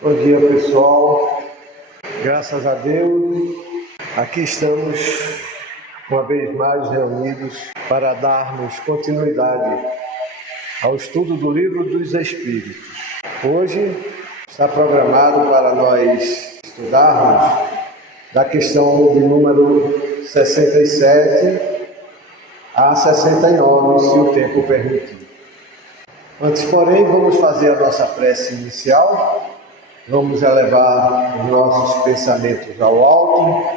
Bom dia, pessoal. Graças a Deus, aqui estamos uma vez mais reunidos para darmos continuidade ao estudo do Livro dos Espíritos. Hoje está programado para nós estudarmos da questão de número 67 a 69, se o tempo permitir. Antes, porém, vamos fazer a nossa prece inicial. Vamos elevar os nossos pensamentos ao alto.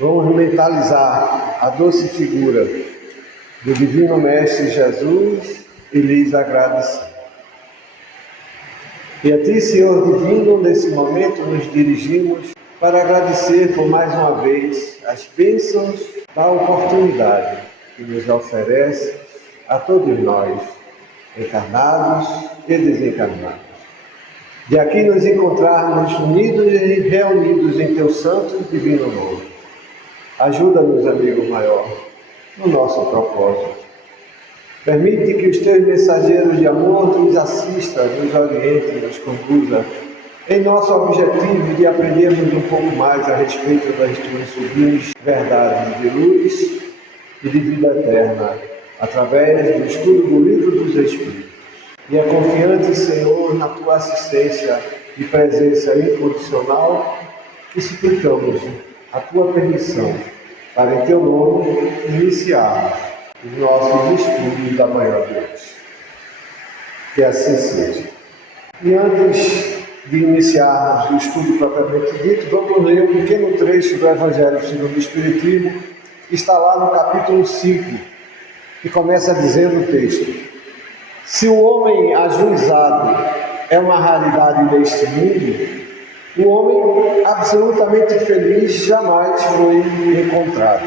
Vamos mentalizar a doce figura do Divino Mestre Jesus e lhes agradecer. E a Ti, Senhor Divino, nesse momento nos dirigimos para agradecer por mais uma vez as bênçãos da oportunidade que nos oferece a todos nós, encarnados e desencarnados, de aqui nos encontrarmos unidos e reunidos em Teu santo e divino nome. Ajuda-nos, amigo maior, no nosso propósito. Permite que os Teus mensageiros de amor nos assista, nos oriente, nos conduza em nosso objetivo de aprendermos um pouco mais a respeito das Tuas sublimes verdades de luz e de vida eterna, através do estudo do Livro dos Espíritos. E é confiante, Senhor, na Tua assistência e presença incondicional que suplicamos a Tua permissão para, em Teu nome, iniciarmos os nossos estudos da manhã de hoje. Que assim seja. E antes de iniciarmos o estudo propriamente dito, vamos ler um pequeno trecho do Evangelho segundo o Espiritismo, que está lá no capítulo 5, que começa dizendo o texto: se o homem ajuizado é uma raridade neste mundo, o homem absolutamente feliz jamais foi encontrado.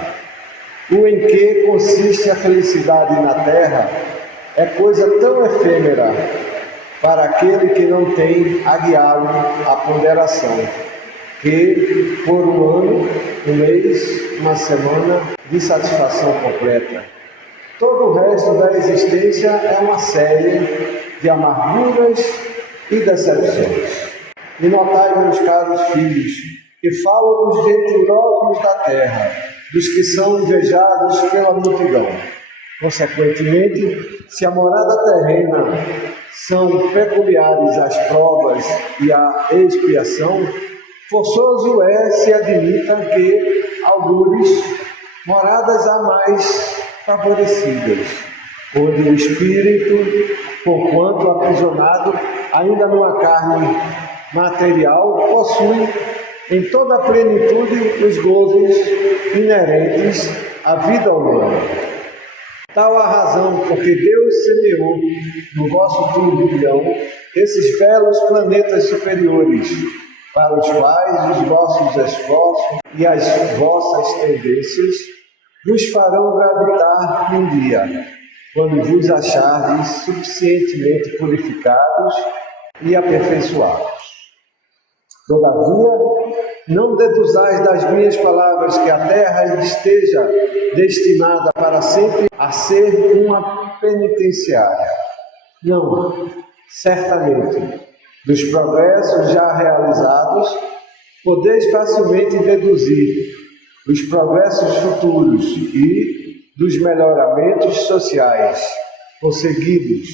O em que consiste a felicidade na terra é coisa tão efêmera para aquele que não tem a guiá-lo a ponderação, que por um ano, um mês, uma semana de satisfação completa. Todo o resto da existência é uma série de amarguras e decepções. E notai, meus caros filhos, que falo dos venturosos da terra, dos que são invejados pela multidão. Consequentemente, se a morada terrena são peculiares as provas e a expiação, forçoso é se admita que, algures, moradas há mais favorecidas, onde o espírito, porquanto aprisionado ainda numa carne material, possui em toda a plenitude os gozos inerentes à vida humana. Tal a razão porque Deus semeou no vosso turbilhão esses belos planetas superiores, para os quais os vossos esforços e as vossas tendências vos farão gravitar um dia, quando vos achardes suficientemente purificados e aperfeiçoados. Todavia, não deduzais das minhas palavras que a terra esteja destinada para sempre a ser uma penitenciária. Não, certamente, dos progressos já realizados, podeis facilmente deduzir os progressos futuros e dos melhoramentos sociais conseguidos,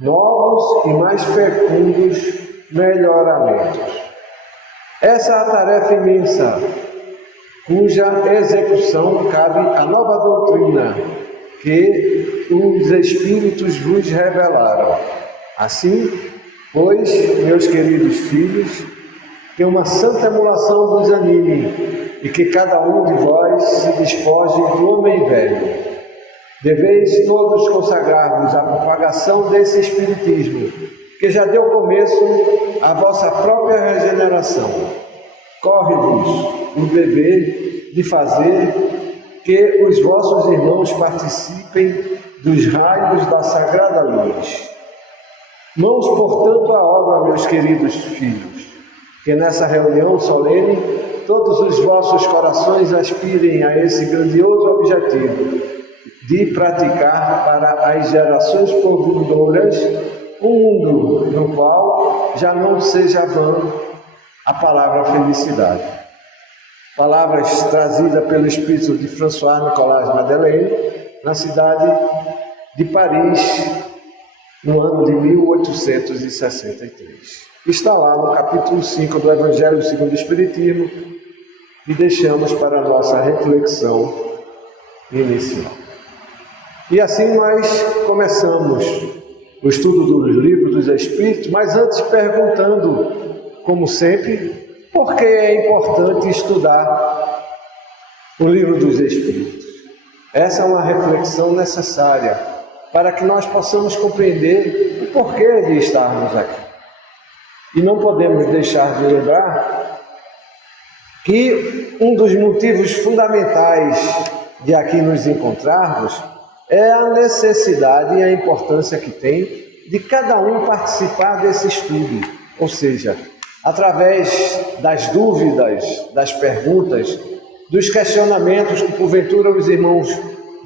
novos e mais fecundos melhoramentos. Essa é a tarefa imensa, cuja execução cabe à nova doutrina que os Espíritos vos revelaram. Assim, pois, meus queridos filhos, que uma santa emulação vos anime e que cada um de vós se despoje do homem velho. Deveis todos consagrar-vos à propagação desse Espiritismo, que já deu começo à vossa própria regeneração. Corre-vos o dever de fazer que os vossos irmãos participem dos raios da sagrada luz. Mãos, portanto, à obra, meus queridos filhos, que nessa reunião solene todos os vossos corações aspirem a esse grandioso objetivo de praticar para as gerações por vindouras um mundo no qual já não seja vã a palavra felicidade. Palavras trazidas pelo espírito de François Nicolas Madeleine, na cidade de Paris, no ano de 1863. Está lá no capítulo 5 do Evangelho segundo o Espiritismo e deixamos para a nossa reflexão inicial. E assim nós começamos o estudo dos livros dos Espíritos, mas antes perguntando, como sempre, por que é importante estudar o livro dos Espíritos. Essa é uma reflexão necessária para que nós possamos compreender o porquê de estarmos aqui. E não podemos deixar de lembrar que um dos motivos fundamentais de aqui nos encontrarmos é a necessidade e a importância que tem de cada um participar desse estudo, ou seja, através das dúvidas, das perguntas, dos questionamentos que porventura os irmãos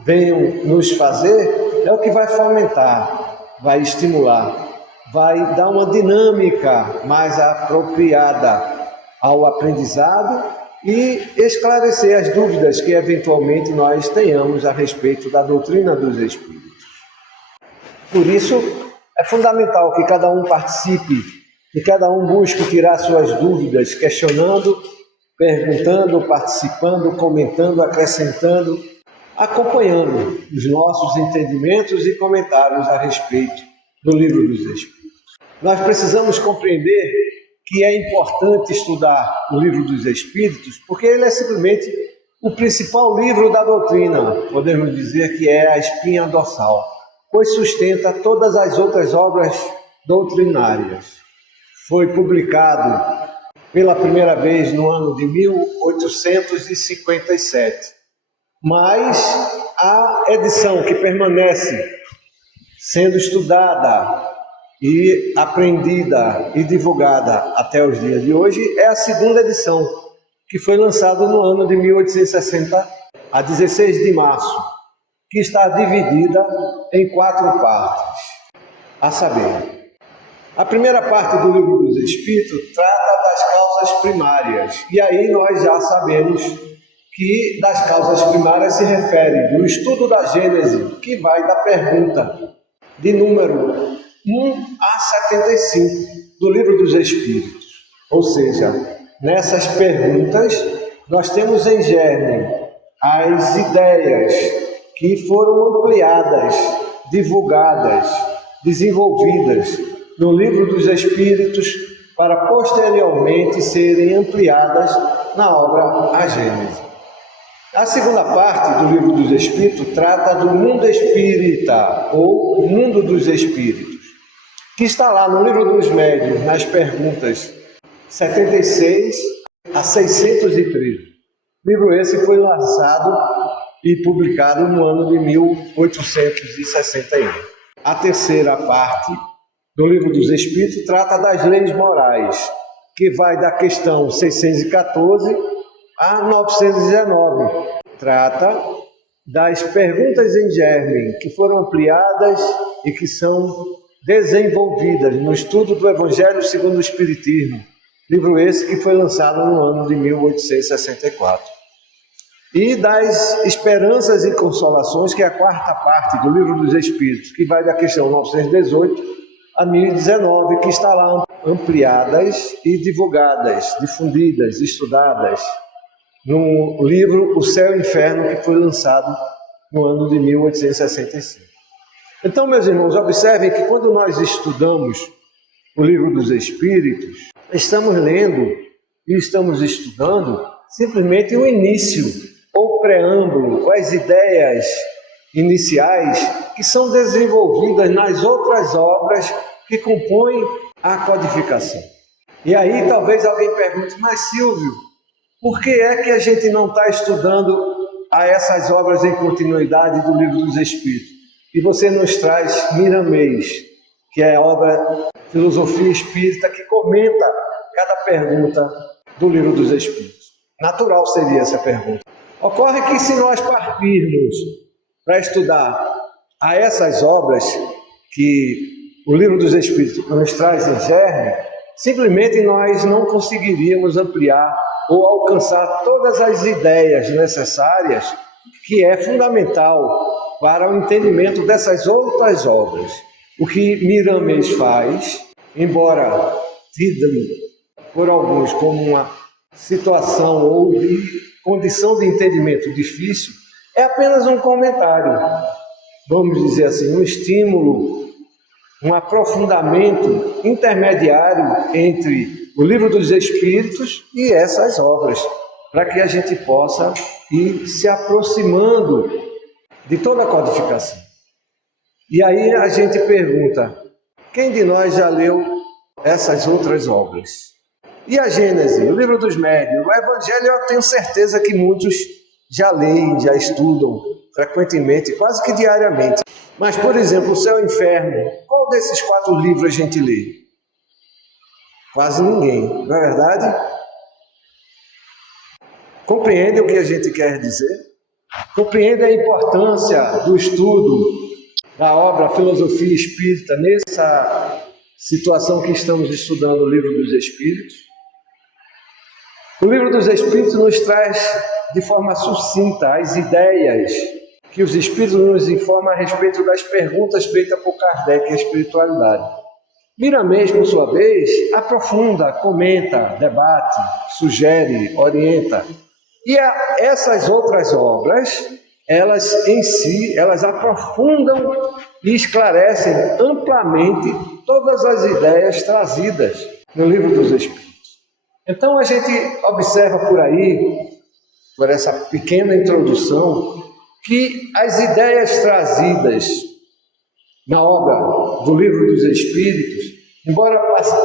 venham nos fazer, é o que vai fomentar, vai estimular, vai dar uma dinâmica mais apropriada ao aprendizado e esclarecer as dúvidas que eventualmente nós tenhamos a respeito da doutrina dos Espíritos. Por isso, é fundamental que cada um participe, que cada um busque tirar suas dúvidas, questionando, perguntando, participando, comentando, acrescentando, acompanhando os nossos entendimentos e comentários a respeito do Livro dos Espíritos. Nós precisamos compreender que é importante estudar o Livro dos Espíritos, porque ele é simplesmente o principal livro da doutrina, podemos dizer que é a espinha dorsal, pois sustenta todas as outras obras doutrinárias. Foi publicado pela primeira vez no ano de 1857, mas a edição que permanece sendo estudada e aprendida e divulgada até os dias de hoje é a segunda edição, que foi lançada no ano de 1860, a 16 de março, que está dividida em 4 partes. A saber, a primeira parte do Livro dos Espíritos trata das causas primárias, e aí nós já sabemos que das causas primárias se refere do estudo da Gênese, que vai da pergunta de número 1 a 75 do Livro dos Espíritos. Ou seja, nessas perguntas nós temos em germe as ideias que foram ampliadas, divulgadas, desenvolvidas no Livro dos Espíritos para posteriormente serem ampliadas na obra A Gênese. A segunda parte do Livro dos Espíritos trata do mundo espírita ou mundo dos espíritos, que está lá no Livro dos Médiuns, nas perguntas 76 a 613. Livro esse foi lançado e publicado no ano de 1861. A terceira parte do Livro dos Espíritos trata das leis morais, que vai da questão 614 a 919. Trata das perguntas em germe, que foram ampliadas e que são desenvolvidas no estudo do Evangelho segundo o Espiritismo, livro esse que foi lançado no ano de 1864. E das esperanças e consolações, que é a quarta parte do Livro dos Espíritos, que vai da questão 918 a 1019, que está lá ampliadas e divulgadas, difundidas, estudadas, no livro O Céu e o Inferno, que foi lançado no ano de 1865. Então, meus irmãos, observem que quando nós estudamos o Livro dos Espíritos, estamos lendo e estamos estudando simplesmente o início, ou preâmbulo, ou as ideias iniciais que são desenvolvidas nas outras obras que compõem a codificação. E aí talvez alguém pergunte, mas Silvio, por que é que a gente não está estudando a essas obras em continuidade do Livro dos Espíritos? E você nos traz Miramês, que é a obra Filosofia Espírita, que comenta cada pergunta do Livro dos Espíritos. Natural seria essa pergunta. Ocorre que se nós partirmos para estudar a essas obras que o Livro dos Espíritos nos traz em germe, simplesmente nós não conseguiríamos ampliar ou alcançar todas as ideias necessárias, que é fundamental para o entendimento dessas outras obras. O que Miramês faz, embora tida por alguns como uma situação ou de condição de entendimento difícil, é apenas um comentário, vamos dizer assim, um estímulo, um aprofundamento intermediário entre o Livro dos Espíritos e essas obras, para que a gente possa ir se aproximando de toda a codificação. E aí a gente pergunta, quem de nós já leu essas outras obras? E a Gênese, o Livro dos Médiuns, o Evangelho, eu tenho certeza que muitos já leem, já estudam frequentemente, quase que diariamente. Mas, por exemplo, o Céu e o Inferno, qual desses 4 livros a gente lê? Quase ninguém, não é verdade? Compreende o que a gente quer dizer? Compreende a importância do estudo da obra Filosofia Espírita nessa situação que estamos estudando o Livro dos Espíritos? O Livro dos Espíritos nos traz de forma sucinta as ideias que os Espíritos nos informam a respeito das perguntas feitas por Kardec à espiritualidade. Miramês, por sua vez, aprofunda, comenta, debate, sugere, orienta. E essas outras obras, elas em si, elas aprofundam e esclarecem amplamente todas as ideias trazidas no Livro dos Espíritos. Então a gente observa por aí, por essa pequena introdução, que as ideias trazidas na obra do Livro dos Espíritos, embora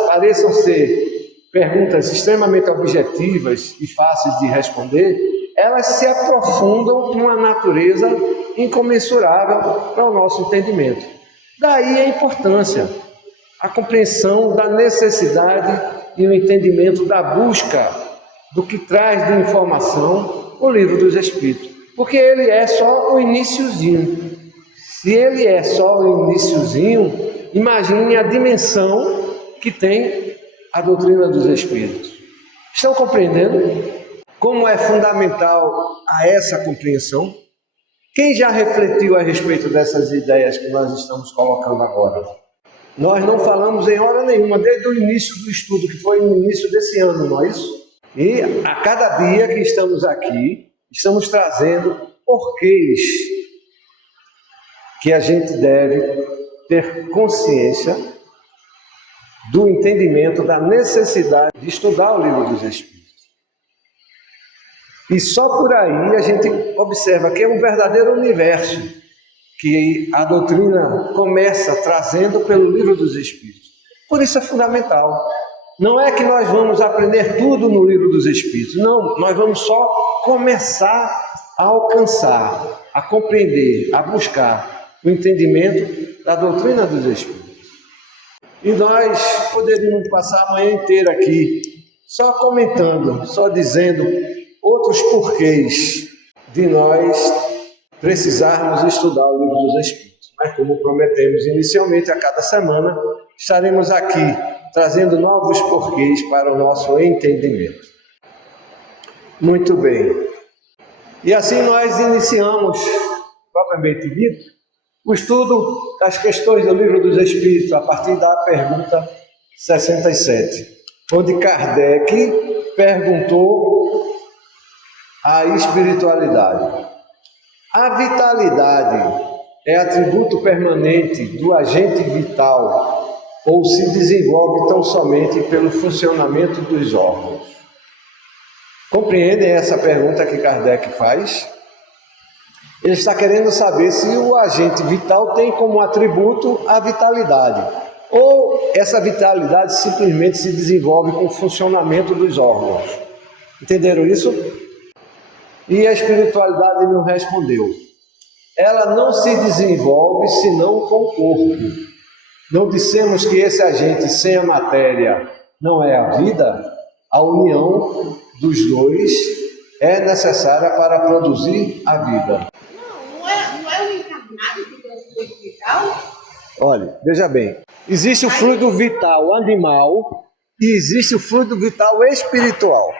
pareçam ser perguntas extremamente objetivas e fáceis de responder, elas se aprofundam numa natureza incomensurável para o nosso entendimento. Daí a importância, a compreensão da necessidade e o entendimento da busca do que traz de informação o Livro dos Espíritos, porque ele é só o iniciozinho. Se ele é só o iniciozinho, imagine a dimensão que tem a doutrina dos Espíritos. Estão compreendendo como é fundamental a essa compreensão? Quem já refletiu a respeito dessas ideias que nós estamos colocando agora? Nós não falamos em hora nenhuma, desde o início do estudo, que foi no início desse ano, não é isso? E a cada dia que estamos aqui, estamos trazendo porquês que a gente deve ter consciência do entendimento da necessidade de estudar o Livro dos Espíritos. E só por aí a gente observa que é um verdadeiro universo que a doutrina começa trazendo pelo Livro dos Espíritos. Por isso é fundamental. Não é que nós vamos aprender tudo no Livro dos Espíritos. Não, nós vamos só começar a alcançar, a compreender, a buscar o entendimento da doutrina dos Espíritos. E nós poderíamos passar a manhã inteira aqui só comentando, só dizendo outros porquês de nós precisarmos estudar o Livro dos Espíritos. Mas como prometemos inicialmente, a cada semana estaremos aqui trazendo novos porquês para o nosso entendimento. Muito bem. E assim nós iniciamos, propriamente dito, o estudo das questões do Livro dos Espíritos, a partir da pergunta 67, onde Kardec perguntou a espiritualidade. A vitalidade é atributo permanente do agente vital ou se desenvolve tão somente pelo funcionamento dos órgãos? Compreendem essa pergunta que Kardec faz? Ele está querendo saber se o agente vital tem como atributo a vitalidade, ou essa vitalidade simplesmente se desenvolve com o funcionamento dos órgãos. Entenderam isso? E a espiritualidade não respondeu. Ela não se desenvolve senão com o corpo. Não dissemos que esse agente sem a matéria não é a vida? A união dos dois é necessária para produzir a vida. Não é o encarnado que tem o fluido vital? Olha, veja bem, existe o fluido vital animal e existe o fluido vital espiritual.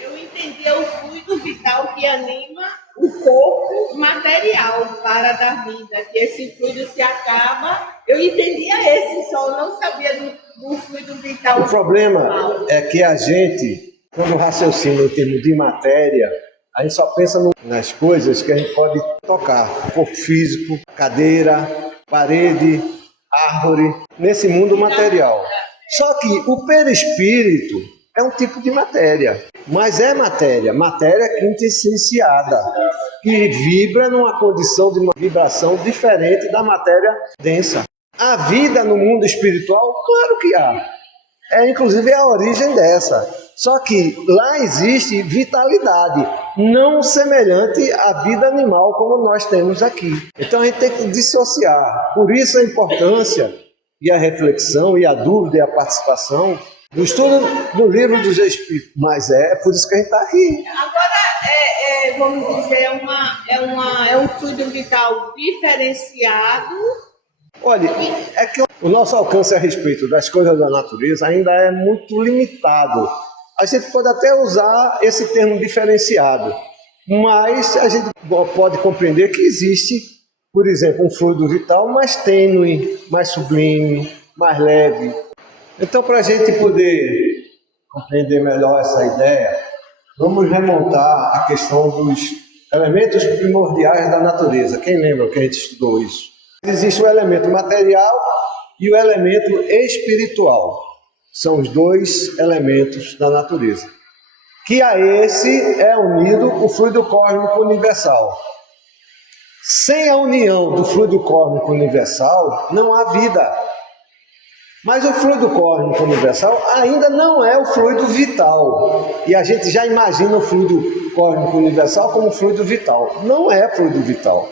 Eu entendi o fluido vital que anima o corpo material para dar vida, que esse fluido se acaba. Eu entendia esse só, eu não sabia do fluido vital. O problema é que a gente, quando raciocina em termos de matéria, a gente só pensa nas coisas que a gente pode tocar. Corpo físico, cadeira, parede, árvore, nesse mundo material. Só que o perispírito é um tipo de matéria, mas é matéria quintessenciada, que vibra numa condição de uma vibração diferente da matéria densa. A vida no mundo espiritual, claro que há. Inclusive a origem dessa. Só que lá existe vitalidade, não semelhante à vida animal como nós temos aqui. Então a gente tem que dissociar. Por isso a importância e a reflexão e a dúvida e a participação do estudo do livro dos Espíritos. Mas é por isso que a gente está aqui. Agora, vamos dizer, é um fluido vital diferenciado. Olha, é que o nosso alcance a respeito das coisas da natureza ainda é muito limitado. A gente pode até usar esse termo diferenciado, mas a gente pode compreender que existe, por exemplo, um fluido vital mais tênue, mais sublime, mais leve. Então, para a gente poder compreender melhor essa ideia, vamos remontar a questão dos elementos primordiais da natureza. Quem lembra que a gente estudou isso? Existe o elemento material e o elemento espiritual. São os dois elementos da natureza. Que a esse é unido o fluido cósmico universal. Sem a união do fluido cósmico universal, não há vida. Mas o fluido cósmico universal ainda não é o fluido vital. E a gente já imagina o fluido cósmico universal como fluido vital. Não é fluido vital.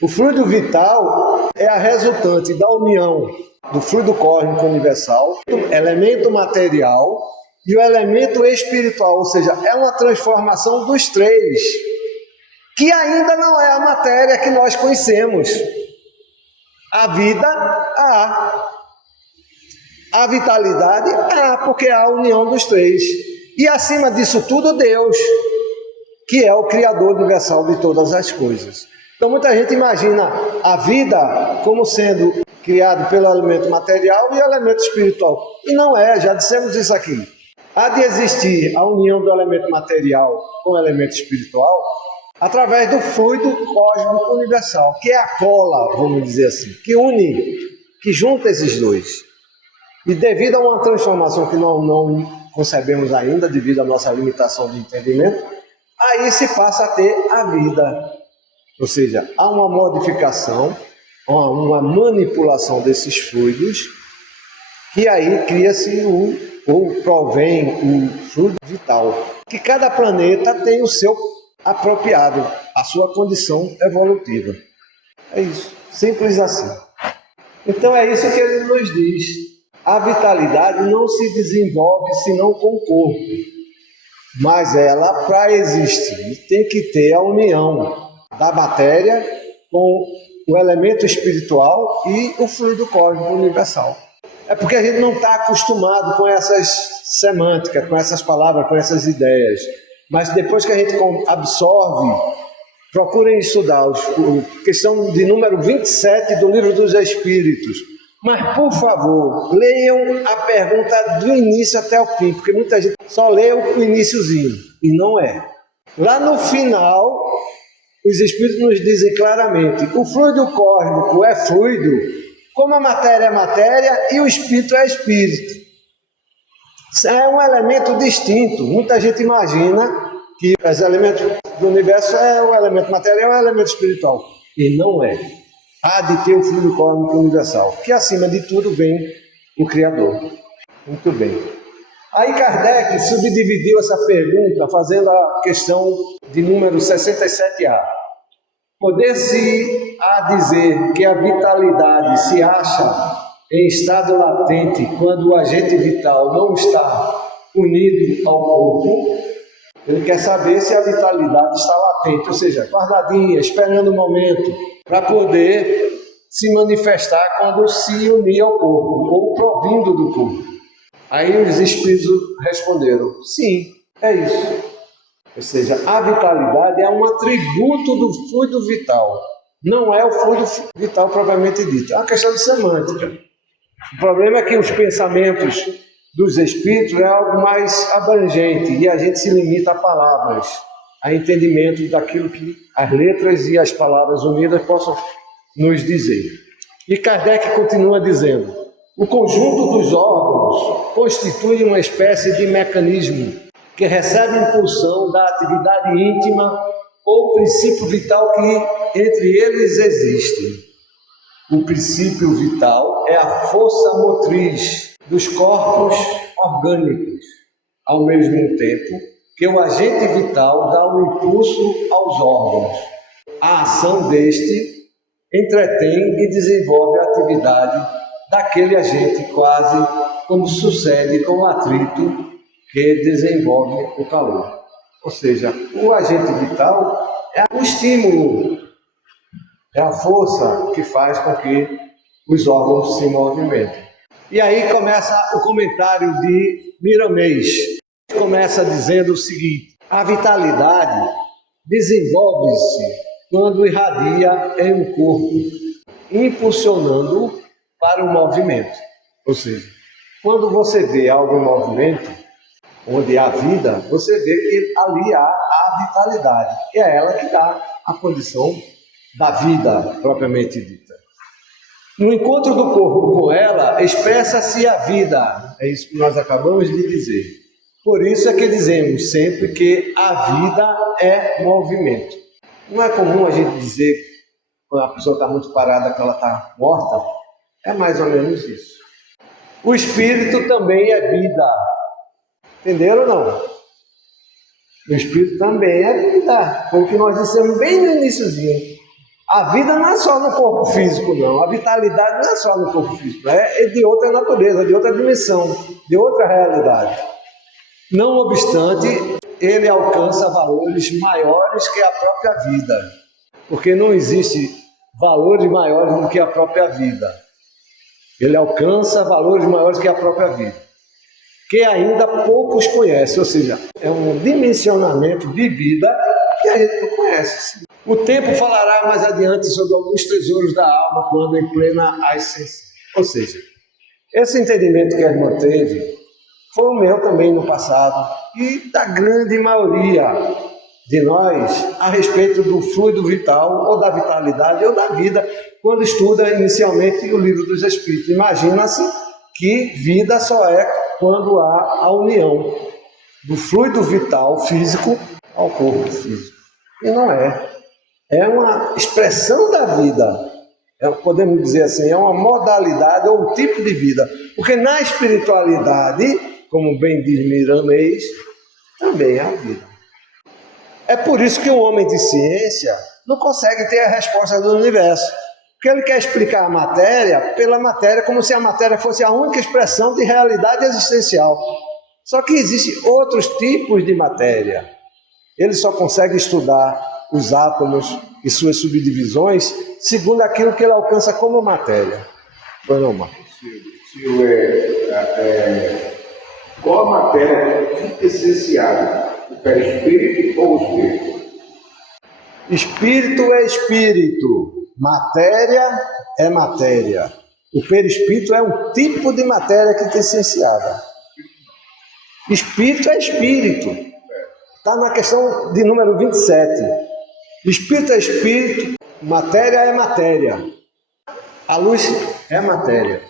O fluido vital é a resultante da união do fluido cósmico universal, do elemento material e o elemento espiritual, ou seja, é uma transformação dos três, que ainda não é a matéria que nós conhecemos. A vida há, a vitalidade há, porque há a união dos três. E acima disso tudo, Deus, que é o Criador universal de todas as coisas. Então muita gente imagina a vida como sendo criado pelo elemento material e elemento espiritual. E não é, já dissemos isso aqui. Há de existir a união do elemento material com o elemento espiritual através do fluido cósmico universal, que é a cola, vamos dizer assim, que une, que junta esses dois. E devido a uma transformação que nós não concebemos ainda, devido à nossa limitação de entendimento, aí se passa a ter a vida. Ou seja, há uma modificação, uma manipulação desses fluidos, que aí cria-se ou provém o fluido vital. Que cada planeta tem o seu apropriado, a sua condição evolutiva. É isso, simples assim. Então é isso que ele nos diz. A vitalidade não se desenvolve senão com o corpo, mas ela, para existir, tem que ter a união da matéria com o elemento espiritual e o fluido cósmico universal. É porque a gente não está acostumado com essas semânticas, com essas palavras, com essas ideias. Mas depois que a gente absorve, procurem estudar a questão de número 27 do Livro dos Espíritos. Mas, por favor, leiam a pergunta do início até o fim, porque muita gente só lê o iniciozinho, e não é. Lá no final, os Espíritos nos dizem claramente, o fluido cósmico é fluido, como a matéria é matéria e o espírito é espírito. É um elemento distinto. Muita gente imagina que os elementos do universo é o elemento material e o elemento espiritual. E não é. Há de ter o fluido cósmico universal, que acima de tudo vem o Criador. Muito bem. Aí Kardec subdividiu essa pergunta fazendo a questão de número 67A. Poder-se-á dizer que a vitalidade se acha em estado latente quando o agente vital não está unido ao corpo? Ele quer saber se a vitalidade está latente, ou seja, guardadinha, esperando o momento para poder se manifestar quando se unir ao corpo, ou provindo do corpo. Aí os espíritos responderam, sim, é isso. Ou seja, a vitalidade é um atributo do fluido vital. Não é o fluido vital propriamente dito. É uma questão de semântica. O problema é que os pensamentos dos espíritos é algo mais abrangente e a gente se limita a palavras, a entendimento daquilo que as letras e as palavras unidas possam nos dizer. E Kardec continua dizendo, o conjunto dos órgãos constitui uma espécie de mecanismo que recebe impulsão da atividade íntima ou princípio vital que entre eles existe. O princípio vital é a força motriz dos corpos orgânicos, ao mesmo tempo que o agente vital dá um impulso aos órgãos. A ação deste entretém e desenvolve a atividade daquele agente, quase como sucede com o atrito que desenvolve o calor. Ou seja, o agente vital é o estímulo, é a força que faz com que os órgãos se movimentem. E aí começa o comentário de Miramês. Começa dizendo o seguinte, a vitalidade desenvolve-se quando irradia em um corpo, impulsionando-o para o movimento. Ou seja, quando você vê algo em movimento, onde há vida, você vê que ali há a vitalidade. E é ela que dá a condição da vida propriamente dita. No encontro do corpo com ela, expressa-se a vida. É isso que nós acabamos de dizer. Por isso é que dizemos sempre que a vida é movimento. Não é comum a gente dizer, quando a pessoa está muito parada, que ela está morta. É mais ou menos isso. O espírito também é vida. Entenderam ou não? O espírito também é vida. Foi o que nós dissemos bem no iníciozinho. A vida não é só no corpo físico, não. A vitalidade não é só no corpo físico. É de outra natureza, de outra dimensão, de outra realidade. Não obstante, ele alcança valores maiores que a própria vida. Porque não existe valores maiores do que a própria vida. Ele alcança valores maiores que a própria vida, que ainda poucos conhecem, ou seja, é um dimensionamento de vida que a gente não conhece. O tempo falará mais adiante sobre alguns tesouros da alma quando em plena ascensão. Ou seja, esse entendimento que a irmã teve foi o meu também no passado e da grande maioria de nós a respeito do fluido vital ou da vitalidade ou da vida quando estuda inicialmente o livro dos Espíritos. Imagina-se que vida só é quando há a união do fluido vital físico ao corpo físico. E não é. É uma expressão da vida. Podemos dizer assim, é uma modalidade ou um tipo de vida. Porque na espiritualidade, como bem diz Miramês, também há vida. É por isso que o homem de ciência não consegue ter a resposta do universo. Porque ele quer explicar a matéria pela matéria, como se a matéria fosse a única expressão de realidade existencial. Só que existem outros tipos de matéria. Ele só consegue estudar os átomos e suas subdivisões segundo aquilo que ele alcança como matéria. Pois não, Marcos? Qual a matéria essencial? O perispírito ou o espírito? Espírito é espírito. Matéria é matéria. O perispírito é um tipo de matéria que está essenciada. Espírito é espírito. Está na questão de número 27. Espírito é espírito, matéria é matéria. A luz é matéria.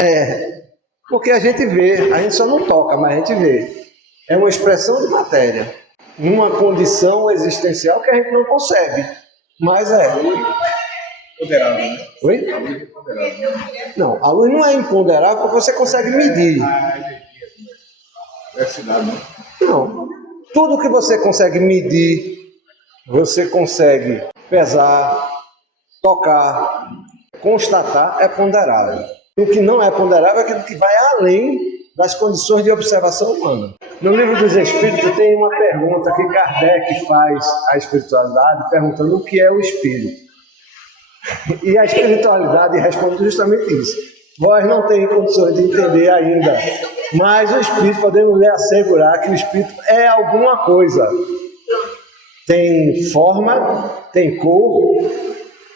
É, porque a gente vê, a gente só não toca, mas a gente vê. É uma expressão de matéria. Numa condição existencial que a gente não concebe. Mas é. Ponderável. Oi? Não, a luz não é imponderável porque você consegue medir. Não. Tudo que você consegue medir, você consegue pesar, tocar, constatar, é ponderável. O que não é ponderável é aquilo que vai além das condições de observação humana. No livro dos Espíritos tem uma pergunta que Kardec faz à espiritualidade, perguntando o que é o espírito. E a espiritualidade responde justamente isso. Vós não tem condições de entender ainda. Mas o Espírito, podemos lhe assegurar que o Espírito é alguma coisa. Tem forma, tem cor,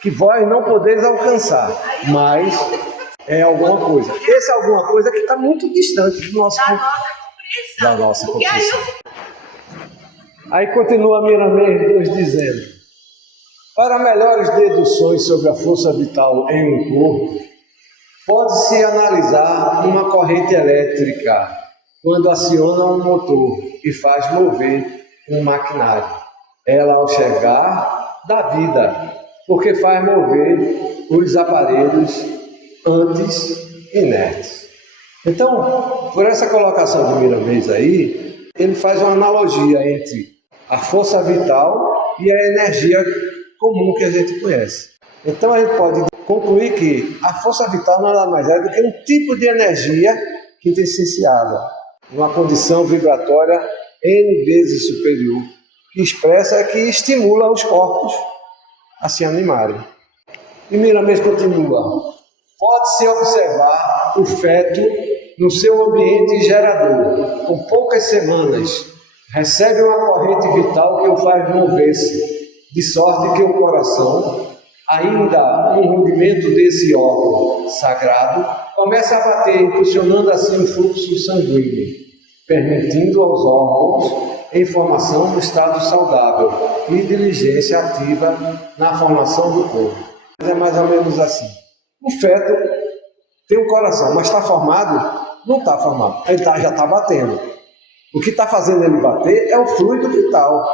que vós não podeis alcançar. Mas é alguma coisa. Esse é alguma coisa que está muito distante do nosso, da nossa compreensão. Aí continua Miramês nos dizendo: para melhores deduções sobre a força vital em um corpo, pode-se analisar uma corrente elétrica quando aciona um motor e faz mover um maquinário. Ela, ao chegar, dá vida, porque faz mover os aparelhos antes inertes. Então, por essa colocação de Miramês aí, ele faz uma analogia entre a força vital e a energia comum que a gente conhece. Então, a gente pode concluir que a força vital nada mais é do que um tipo de energia quintessenciada, uma condição vibratória N vezes superior, que expressa, que estimula os corpos a se animarem. E Miramês continua: pode-se observar o feto no seu ambiente gerador, com poucas semanas, recebe uma corrente vital que o faz mover-se, de sorte que o coração, ainda um rudimento desse órgão sagrado, começa a bater, impulsionando assim o fluxo sanguíneo, permitindo aos órgãos em formação do estado saudável e diligência ativa na formação do corpo. É mais ou menos assim. O feto tem um coração, mas está formado? Não está formado. Ele já está batendo. O que está fazendo ele bater é o fluido vital.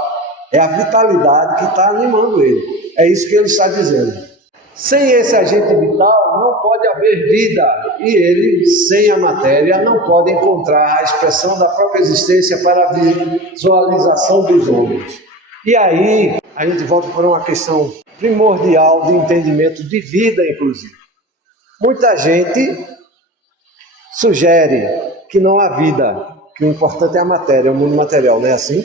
É a vitalidade que está animando ele. É isso que ele está dizendo. Sem esse agente vital não pode haver vida. E ele, sem a matéria, não pode encontrar a expressão da própria existência para a visualização dos homens. E aí, a gente volta para uma questão primordial de entendimento de vida, inclusive. Muita gente sugere que não há vida, que o importante é a matéria, o mundo material, não é assim?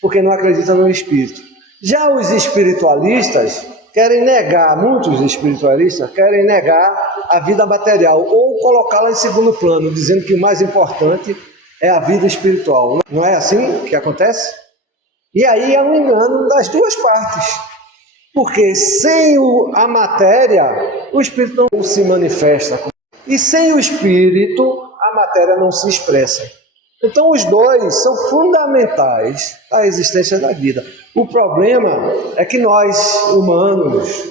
Porque não acredita no espírito. Já os espiritualistas querem negar, muitos espiritualistas querem negar a vida material ou colocá-la em segundo plano, dizendo que o mais importante é a vida espiritual. Não é assim que acontece? E aí é um engano das duas partes. Porque sem a matéria, o espírito não se manifesta. E sem o espírito, a matéria não se expressa. Então os dois são fundamentais à existência da vida. O problema é que nós, humanos,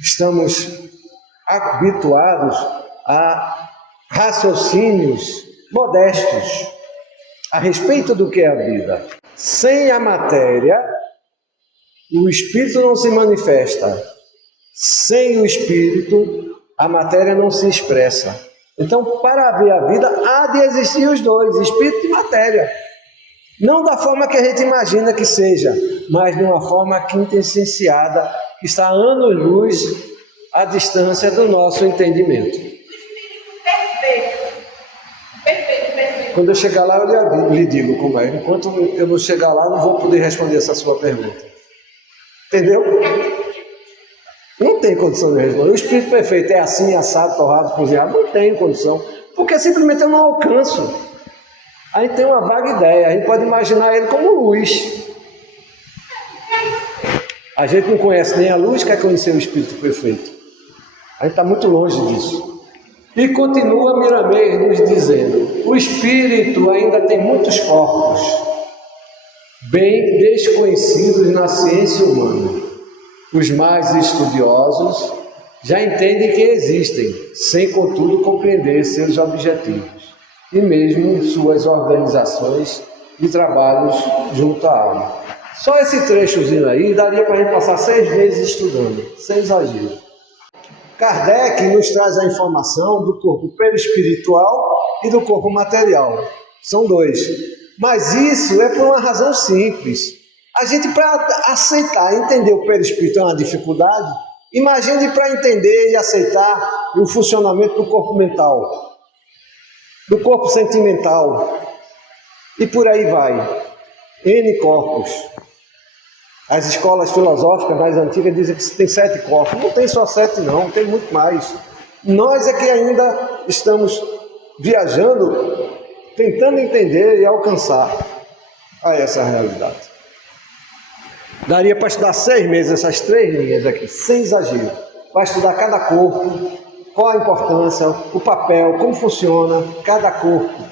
estamos habituados a raciocínios modestos a respeito do que é a vida. Sem a matéria, o espírito não se manifesta. Sem o espírito, a matéria não se expressa. Então, para haver a vida, há de existir os dois, espírito e matéria. Não da forma que a gente imagina que seja, mas de uma forma quintessenciada, que está a anos-luz à distância do nosso entendimento. Perfeito. Quando eu chegar lá, eu lhe digo como é. Enquanto eu não chegar lá, não vou poder responder essa sua pergunta. Entendeu? Não tem condição de responder. O espírito perfeito é assim, assado, torrado, cozinhado? Não tem condição. Porque simplesmente eu não alcanço. A gente tem uma vaga ideia. A gente pode imaginar ele como luz. A gente não conhece nem a luz, quer conhecer o espírito perfeito. A gente está muito longe disso. E continua Miramês nos dizendo: o espírito ainda tem muitos corpos, bem desconhecidos na ciência humana. Os mais estudiosos já entendem que existem, sem contudo compreender seus objetivos e mesmo suas organizações e trabalhos junto à alma. Só esse trechozinho aí daria para a gente passar 6 meses estudando, sem exagero. Kardec nos traz a informação do corpo perispiritual e do corpo material. São dois. Mas isso é por uma razão simples. A gente, para aceitar, entender o perispírito é uma dificuldade. Imagine para entender e aceitar o funcionamento do corpo mental, do corpo sentimental, e por aí vai. N corpos. As escolas filosóficas mais antigas dizem que tem 7 corpos. Não tem só 7 não, tem muito mais. Nós é que ainda estamos viajando, tentando entender e alcançar a essa realidade. Daria para estudar 6 meses essas 3 linhas aqui, sem exagero, para estudar cada corpo, qual a importância, o papel, como funciona cada corpo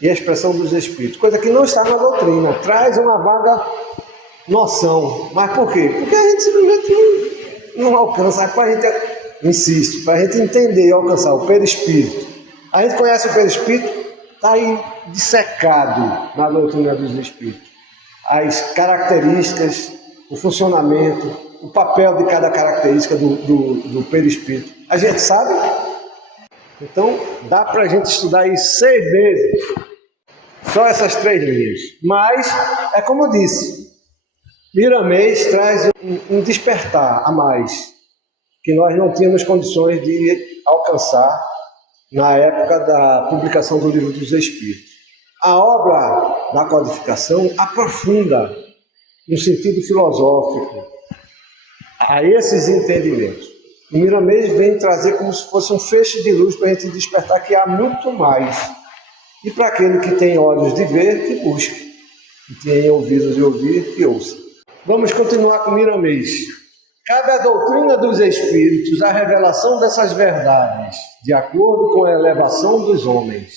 e a expressão dos espíritos, coisa que não está na doutrina, traz uma vaga noção. Mas por quê? Porque a gente simplesmente não alcança, a gente insiste, para a gente entender e alcançar o perispírito. A gente conhece o perispírito, está aí dissecado na doutrina dos espíritos. As características, o funcionamento, o papel de cada característica do perispírito. A gente sabe? Então, dá para a gente estudar aí 6 meses, só essas 3 linhas. Mas, é como eu disse, Miramês traz um despertar a mais, que nós não tínhamos condições de alcançar na época da publicação do Livro dos Espíritos. A obra da codificação aprofunda no sentido filosófico a esses entendimentos. O Miramês vem trazer como se fosse um feixe de luz para a gente despertar que há muito mais. E para aquele que tem olhos de ver, que busque. Que tem ouvidos de ouvir, que ouça. Vamos continuar com o Miramês. Cabe à doutrina dos Espíritos a revelação dessas verdades, de acordo com a elevação dos homens,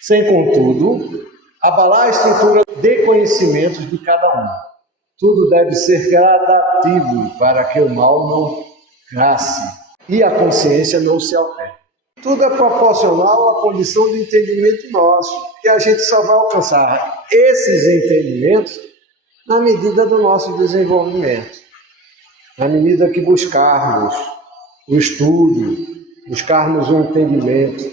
sem, contudo, abalar a estrutura de conhecimentos de cada um. Tudo deve ser gradativo para que o mal não cresça e a consciência não se altere. Tudo é proporcional à condição de entendimento nosso, que a gente só vai alcançar esses entendimentos na medida do nosso desenvolvimento, na medida que buscarmos o estudo, buscarmos o entendimento,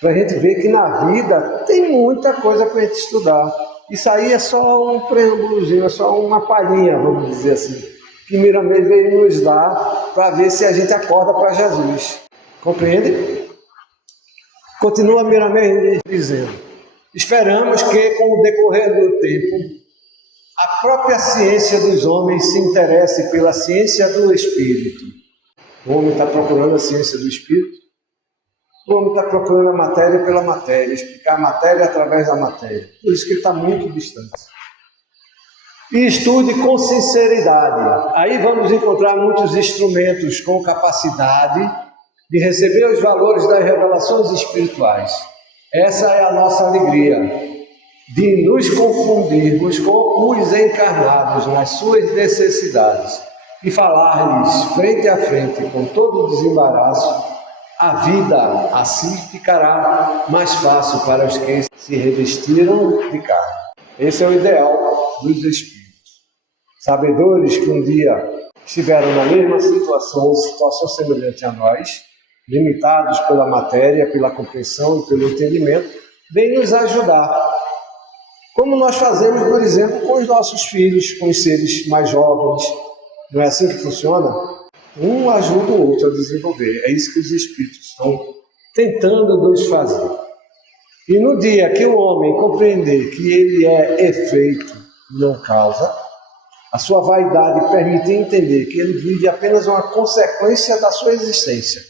para a gente ver que na vida tem muita coisa para a gente estudar. Isso aí é só um preâmbulozinho, é só uma palhinha, vamos dizer assim, que Miramês veio nos dar para ver se a gente acorda para Jesus. Compreende? Continua Miramês dizendo: esperamos que, com o decorrer do tempo, a própria ciência dos homens se interesse pela ciência do Espírito. O homem está procurando a ciência do Espírito. O homem está procurando a matéria pela matéria, explicar a matéria através da matéria. Por isso que ele está muito distante. E estude com sinceridade. Aí vamos encontrar muitos instrumentos com capacidade de receber os valores das revelações espirituais. Essa é a nossa alegria, de nos confundirmos com os encarnados nas suas necessidades e falar-lhes frente a frente com todo o desembaraço. A vida assim ficará mais fácil para os que se revestiram de carne. Esse é o ideal dos Espíritos. Sabedores que um dia estiveram na mesma situação semelhante a nós, limitados pela matéria, pela compreensão e pelo entendimento, vem nos ajudar. Como nós fazemos, por exemplo, com os nossos filhos, com os seres mais jovens. Não é assim que funciona? Um ajuda o outro a desenvolver. É isso que os Espíritos estão tentando nos fazer. E no dia que o homem compreender que ele é efeito, não causa, a sua vaidade permite entender que ele vive apenas uma consequência da sua existência.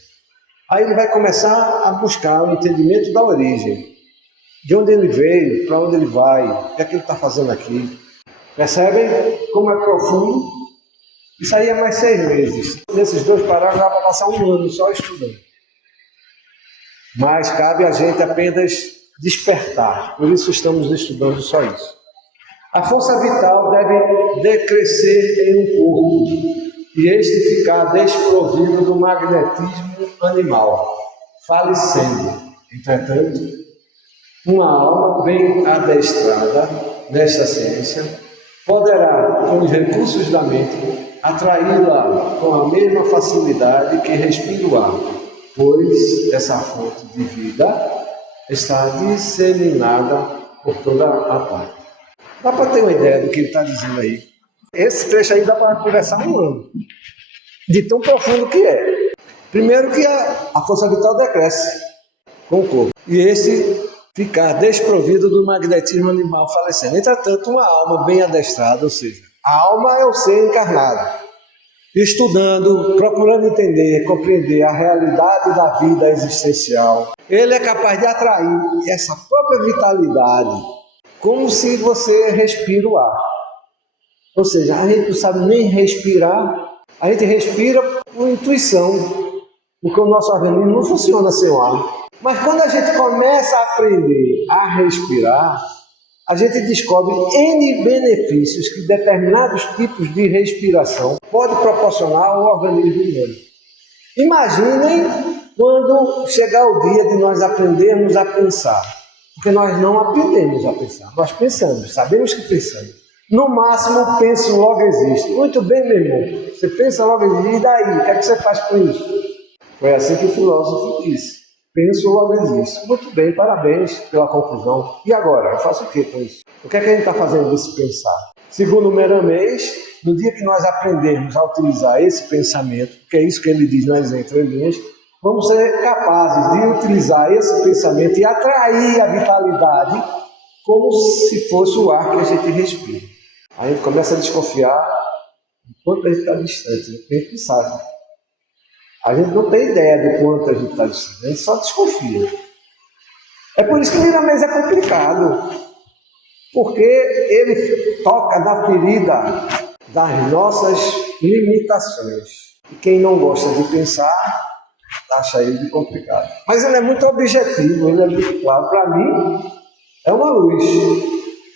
Aí ele vai começar a buscar o entendimento da origem. De onde ele veio, para onde ele vai, o que é que ele está fazendo aqui. Percebem como é profundo? Isso aí é mais 6 meses. Nesses 2 parágrafos já vai passar 1 ano só estudando. Mas cabe a gente apenas despertar. Por isso estamos estudando só isso. A força vital deve decrescer em um corpo e este ficar desprovido do magnetismo animal, falecendo. Entretanto, uma alma bem adestrada nesta ciência poderá, com os recursos da mente, atraí-la com a mesma facilidade que respira o ar, pois essa fonte de vida está disseminada por toda a parte. Dá para ter uma ideia do que ele está dizendo aí. Esse trecho aí dá para conversar 1 ano, de tão profundo que é. Primeiro que a força vital decresce com o corpo, e esse ficar desprovido do magnetismo animal falecendo. Entretanto, uma alma bem adestrada, ou seja, a alma é o ser encarnado. estudando, procurando entender, compreender a realidade da vida existencial, ele é capaz de atrair essa própria vitalidade, como se você respira o ar. Ou seja, a gente não sabe nem respirar, a gente respira por intuição, porque o nosso organismo não funciona sem o ar. Mas quando a gente começa a aprender a respirar, a gente descobre N benefícios que determinados tipos de respiração podem proporcionar ao organismo humano. Imaginem quando chegar o dia de nós aprendermos a pensar. Porque nós não aprendemos a pensar, nós pensamos, sabemos que pensamos. No máximo, penso logo existe. Muito bem, meu irmão, você pensa logo existe, e daí? O que é que você faz com isso? Foi assim que o filósofo disse. Penso logo existe. Muito bem, parabéns pela conclusão. E agora? Eu faço o que com isso? O que é que a gente está fazendo desse pensar? Segundo Meramês, no dia que nós aprendermos a utilizar esse pensamento, que é isso que ele diz nas entrelinhas, vamos ser capazes de utilizar esse pensamento e atrair a vitalidade como se fosse o ar que a gente respira. Aí a gente começa a desconfiar de quanto a gente está distante. Tem que pensar. A gente não tem ideia de quanto a gente está distante, a gente só desconfia. É por isso que o Meramês é complicado, porque ele toca na ferida das nossas limitações. E quem não gosta de pensar, acha ele de complicado. Mas ele é muito objetivo, ele é muito claro. Para mim, é uma luz,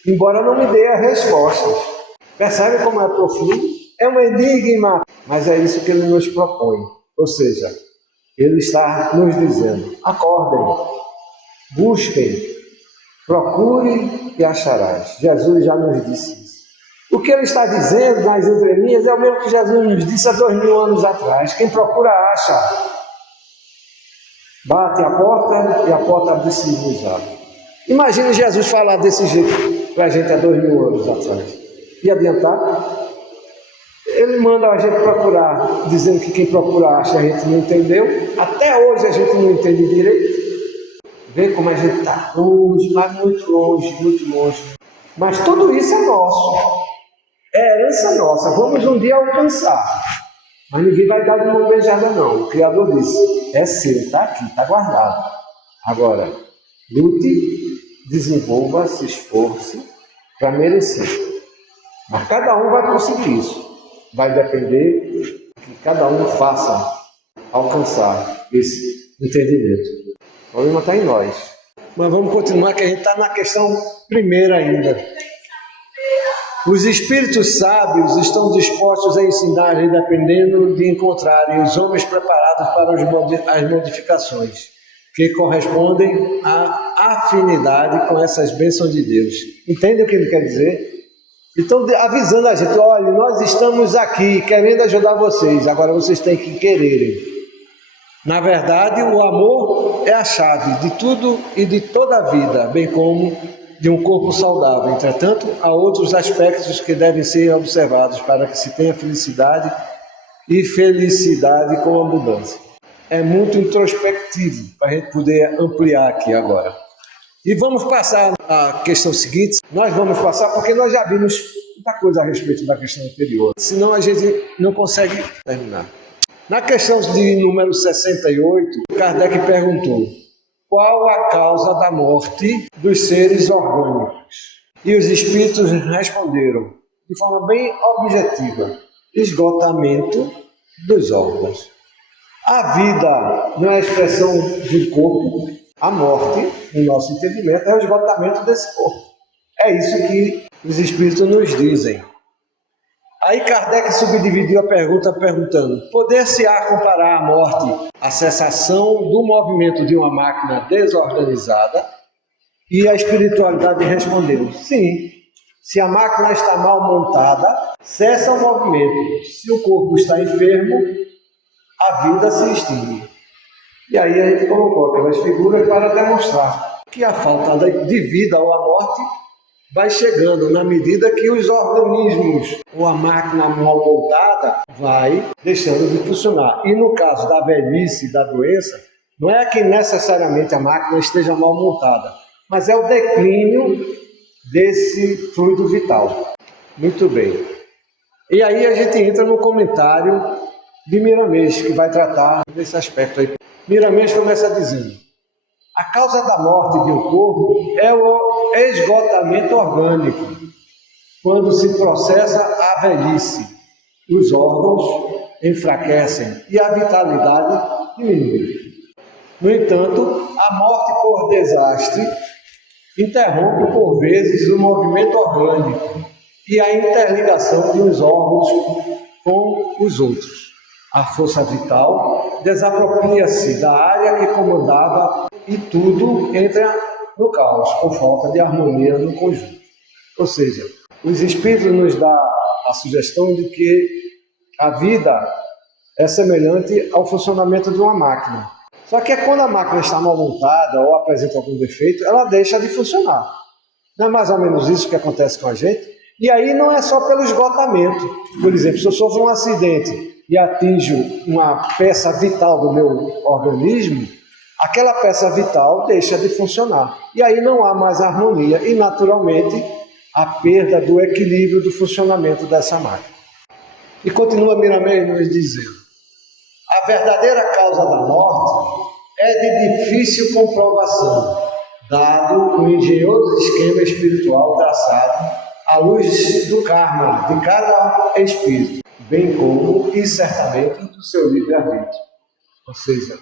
embora não me dê a resposta. Percebe como é profundo? É um enigma, mas é isso que ele nos propõe. Ou seja, ele está nos dizendo, acordem, busquem, procure e acharás. Jesus já nos disse isso. O que ele está dizendo nas entrelinhas é o mesmo que Jesus nos disse há 2000 anos atrás. Quem procura, acha. Bate a porta e a porta abre-se-vos-á. Imagine Jesus falar desse jeito para a gente há 2000 anos atrás. E adiantar? Ele manda a gente procurar, dizendo que quem procura acha, a gente não entendeu. Até hoje a gente não entende direito. Vê como a gente está longe, mas muito longe, muito longe. Mas tudo isso é nosso. É herança nossa. Vamos um dia alcançar. Mas ninguém vai dar de mão beijada não. O Criador disse, é seu, está aqui, está guardado. Agora, lute, desenvolva, se esforce para merecer. Mas cada um vai conseguir isso. Vai depender que cada um faça alcançar esse entendimento. O problema está em nós. Mas vamos continuar, que a gente está na questão primeira ainda. Os espíritos sábios estão dispostos a ensinar, dependendo de encontrarem os homens preparados para as modificações, que correspondem à afinidade com essas bênçãos de Deus. Entende o que ele quer dizer? Então, avisando a gente, olha, nós estamos aqui querendo ajudar vocês, agora vocês têm que quererem. Na verdade, o amor é a chave de tudo e de toda a vida, bem como de um corpo saudável. Entretanto, há outros aspectos que devem ser observados para que se tenha felicidade e felicidade com abundância. É muito introspectivo para a gente poder ampliar aqui agora. E vamos passar à questão seguinte. Nós vamos passar porque nós já vimos muita coisa a respeito da questão anterior. Senão a gente não consegue terminar. Na questão de número 68, Kardec perguntou: qual a causa da morte dos seres orgânicos? E os espíritos responderam de forma bem objetiva: esgotamento dos órgãos. A vida não é a expressão do corpo. A morte, no nosso entendimento, é o esgotamento desse corpo. É isso que os espíritos nos dizem. Aí Kardec subdividiu a pergunta perguntando: poder-se-á comparar a morte à cessação do movimento de uma máquina desorganizada? E a espiritualidade respondeu: sim. Se a máquina está mal montada, cessa o movimento. Se o corpo está enfermo, a vida se extingue. E aí a gente colocou aquelas figuras para demonstrar que a falta de vida ou a morte vai chegando na medida que os organismos ou a máquina mal montada vai deixando de funcionar. E no caso da velhice, da doença, não é que necessariamente a máquina esteja mal montada, mas é o declínio desse fluido vital. Muito bem. E aí a gente entra no comentário de Miramês, que vai tratar desse aspecto aí. Miramês começa dizendo: a causa da morte de um corpo é o esgotamento orgânico, quando se processa a velhice, os órgãos enfraquecem e a vitalidade diminui. No entanto, a morte por desastre interrompe por vezes o movimento orgânico e a interligação de uns órgãos com os outros. A força vital desapropria-se da área que comandava e tudo entra no caos, por falta de harmonia no conjunto. Ou seja, os Espíritos nos dão a sugestão de que a vida é semelhante ao funcionamento de uma máquina. Só que quando a máquina está mal montada ou apresenta algum defeito, ela deixa de funcionar. Não é mais ou menos isso que acontece com a gente? E aí não é só pelo esgotamento. Por exemplo, se eu sofro um acidente e atinjo uma peça vital do meu organismo, aquela peça vital deixa de funcionar. E aí não há mais harmonia e, naturalmente, a perda do equilíbrio do funcionamento dessa máquina. E continua Miramês nos dizendo: a verdadeira causa da morte é de difícil comprovação, dado o engenhoso esquema espiritual traçado à luz do karma de cada espírito, bem como, e certamente, do seu livre-arbítrio. Ou seja,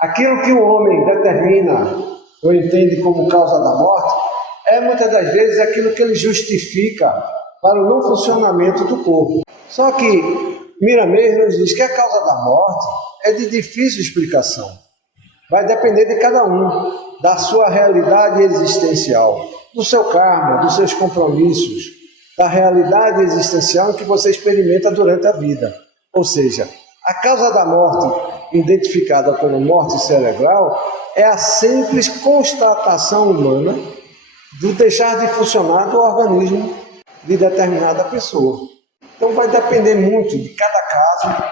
aquilo que o homem determina ou entende como causa da morte é muitas das vezes aquilo que ele justifica para o não funcionamento do corpo. Só que Miramês nos diz que a causa da morte é de difícil explicação. Vai depender de cada um, da sua realidade existencial, do seu karma, dos seus compromissos, da realidade existencial que você experimenta durante a vida. Ou seja, a causa da morte, identificada como morte cerebral, é a simples constatação humana do deixar de funcionar do organismo de determinada pessoa. Então vai depender muito de cada caso,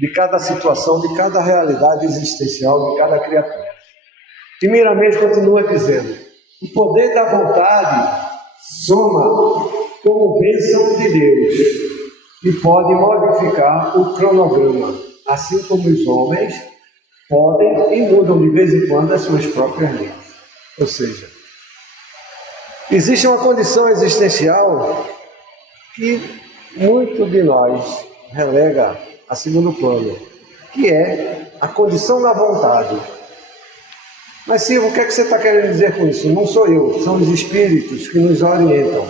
de cada situação, de cada realidade existencial, de cada criatura. E Miramês continua dizendo: o poder da vontade soma como bênção de Deus e pode modificar o cronograma, assim como os homens podem e mudam de vez em quando as suas próprias leis. Ou seja, existe uma condição existencial que muito de nós relega a segundo plano, que é a condição da vontade. Mas Silvio, o que é que você está querendo dizer com isso? Não sou eu, são os espíritos que nos orientam.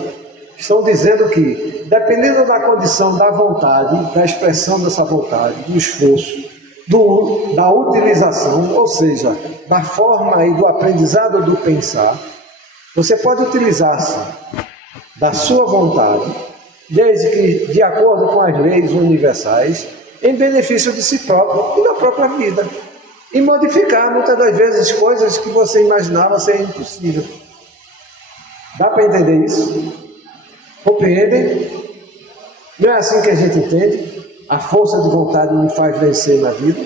Estão dizendo que, dependendo da condição da vontade, da expressão dessa vontade, do esforço, da utilização, ou seja, da forma e do aprendizado do pensar, você pode utilizar-se da sua vontade, desde que de acordo com as leis universais, em benefício de si próprio e da própria vida. E modificar, muitas das vezes, coisas que você imaginava ser impossível. Dá para entender isso? Compreendem? Não é assim que a gente entende? A força de vontade me faz vencer na vida.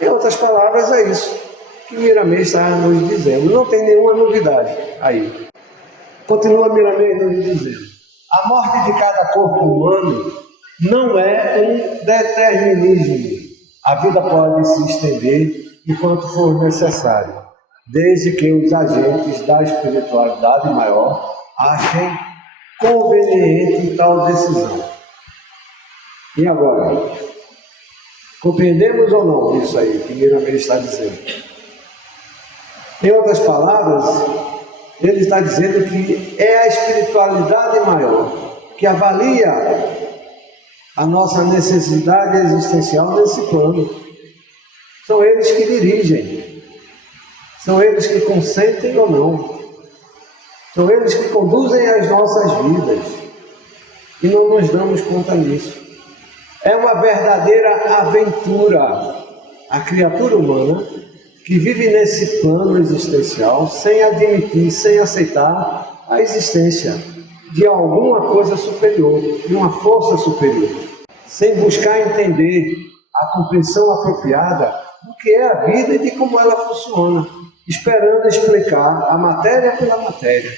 Em outras palavras, é isso que Miramês está nos dizendo. Não tem nenhuma novidade aí. Continua Miramês nos dizendo: a morte de cada corpo humano não é um determinismo. A vida pode se estender enquanto for necessário, desde que os agentes da espiritualidade maior achem conveniente tal decisão. E agora? Compreendemos ou não isso aí que Miramês está dizendo? Em outras palavras, ele está dizendo que é a espiritualidade maior que avalia a nossa necessidade existencial nesse plano. São eles que dirigem, são eles que consentem ou não, são eles que conduzem as nossas vidas e não nos damos conta disso. É uma verdadeira aventura a criatura humana que vive nesse plano existencial sem admitir, sem aceitar a existência de alguma coisa superior, de uma força superior, sem buscar entender a compreensão apropriada do que é a vida e de como ela funciona, esperando explicar a matéria pela matéria.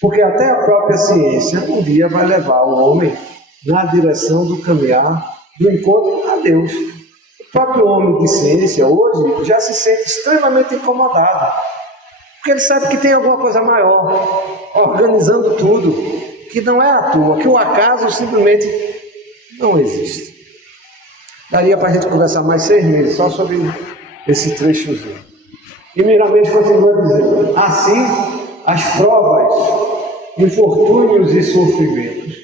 Porque até a própria ciência um dia vai levar o homem na direção do caminhar, do encontro a Deus. O próprio homem de ciência hoje já se sente extremamente incomodado, porque ele sabe que tem alguma coisa maior, organizando tudo, que não é à toa, que o acaso simplesmente não existe. Daria para a gente conversar mais 6 meses só sobre esse trechozinho. E Miramês continua dizendo: assim, as provas, infortúnios e sofrimentos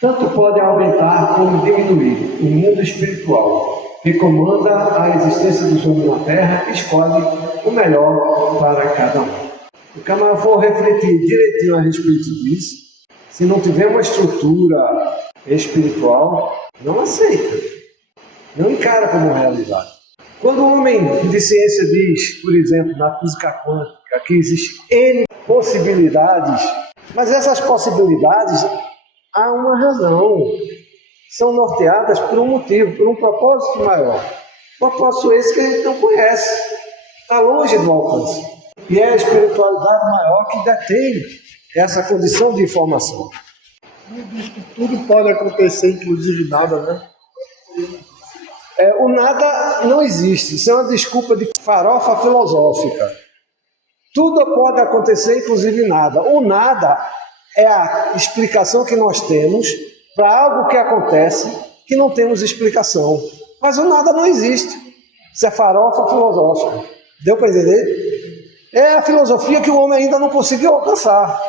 tanto podem aumentar como diminuir o mundo espiritual, que comanda a existência dos homens na Terra e escolhe o melhor para cada um. O camarada for refletir direitinho a respeito disso, se não tiver uma estrutura espiritual, não aceita, não encara como realidade. Quando o homem de ciência diz, por exemplo, na física quântica, que existem N possibilidades, mas essas possibilidades há uma razão, são norteadas por um motivo, por um propósito maior. Propósito esse que a gente não conhece, está longe do alcance. E é a espiritualidade maior que detém essa condição de informação. Diz que tudo pode acontecer, inclusive nada, né? O nada não existe, isso é uma desculpa de farofa filosófica. Tudo pode acontecer, inclusive nada. O nada é a explicação que nós temos para algo que acontece que não temos explicação. Mas o nada não existe. Isso é farofa filosófica. Deu para entender? É a filosofia que o homem ainda não conseguiu alcançar.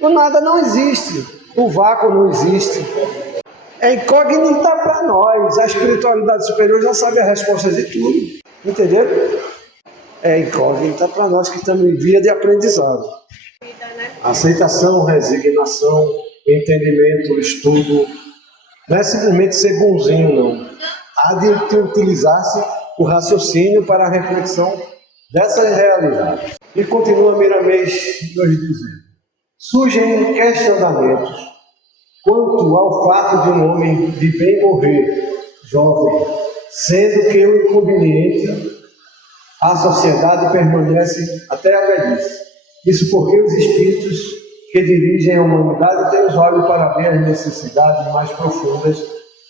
O nada não existe. O vácuo não existe. É incógnita para nós. A espiritualidade superior já sabe a resposta de tudo. Entenderam? É incógnita para nós que estamos em via de aprendizado. Aceitação, resignação, entendimento, estudo. Não é simplesmente ser bonzinho, não. Há de utilizar-se o raciocínio para a reflexão dessas realidades. E continua Miramês nos dizendo: surgem questionamentos quanto ao fato de um homem de bem morrer jovem, sendo que o inconveniente a sociedade permanece até a velhice. Isso porque os espíritos que dirigem a humanidade têm os olhos para ver as necessidades mais profundas